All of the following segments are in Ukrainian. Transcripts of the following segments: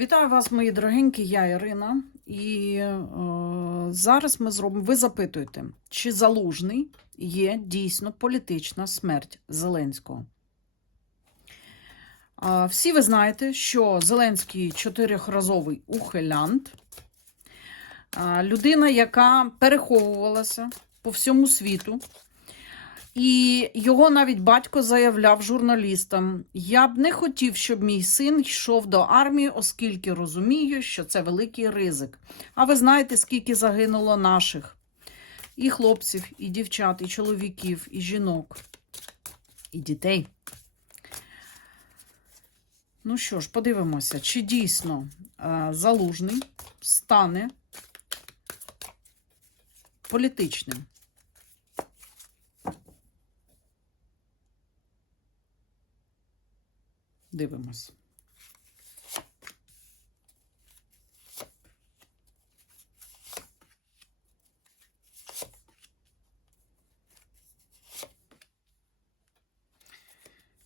Вітаю вас, мої дорогенькі, я Ірина. І е, зараз ми зробимо. Ви запитуєте, чи залужний є дійсно політична смерть Зеленського. А, всі ви знаєте, що Зеленський чотирьохразовий ухилянт, а, людина, яка переховувалася по всьому світу. І його навіть батько заявляв журналістам: я б не хотів, щоб мій син йшов до армії, оскільки розумію, що це великий ризик. А ви знаєте, скільки загинуло наших і хлопців, і дівчат, і чоловіків, і жінок, і дітей. Ну що ж, подивимося, чи дійсно е, залужний стане політичним. Дивимось.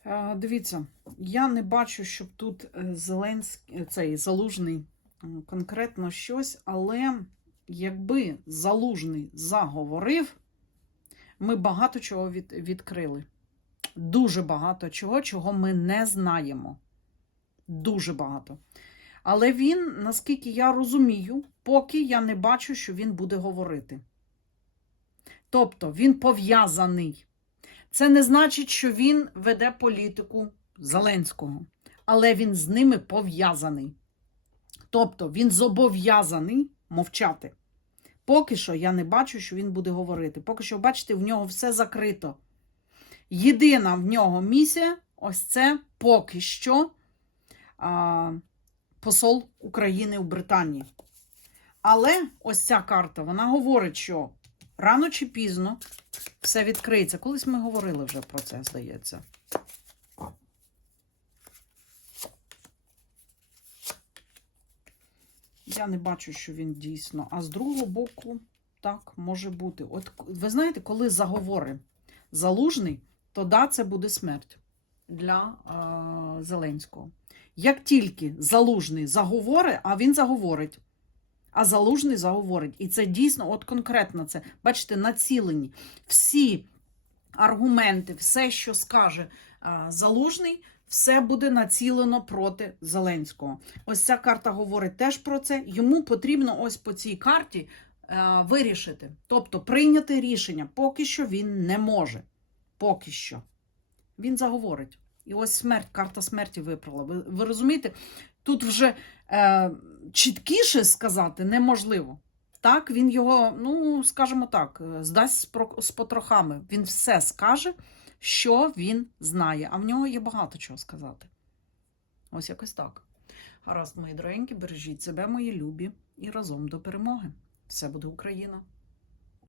Е, Дивіться, я не бачу, щоб тут е, Зеленський, цей залужний е, конкретно щось, але якби залужний заговорив, ми багато чого від, відкрили. Дуже багато чого, чого ми не знаємо. Дуже багато. Але він, наскільки я розумію, поки я не бачу, що він буде говорити. Тобто він пов'язаний. Це не значить, що він веде політику Зеленського, але він з ними пов'язаний. Тобто він зобов'язаний мовчати. Поки що я не бачу, що він буде говорити. Поки що, бачите, в нього все закрито. Єдина в нього місія ось це поки що а, посол України у Британії. Але ось ця карта, вона говорить, що рано чи пізно все відкриється. Колись ми говорили вже про це, здається. Я не бачу, що він дійсно. А з другого боку, так, може бути. От ви знаєте, коли заговори залужний, то да, це буде смерть для е, Зеленського. Як тільки залужний заговори, а він заговорить. А залужний заговорить. І це дійсно, от конкретно це, бачите, націлені. Всі аргументи, все, що скаже е, залужний, все буде націлено проти Зеленського. Ось ця карта говорить теж про це. Йому потрібно ось по цій карті е, вирішити. Тобто прийняти рішення. Поки що він не може. Поки що. Він заговорить. І ось смерть, карта смерті випрала. Ви, ви розумієте? Тут вже е, чіткіше сказати неможливо. Так, він його, ну, скажімо так, здасть з, про- з потрохами. Він все скаже, що він знає. А в нього є багато чого сказати. Ось якось так. Гаразд, мої дорогенькі, бережіть себе, мої любі, і разом до перемоги. Все буде Україна!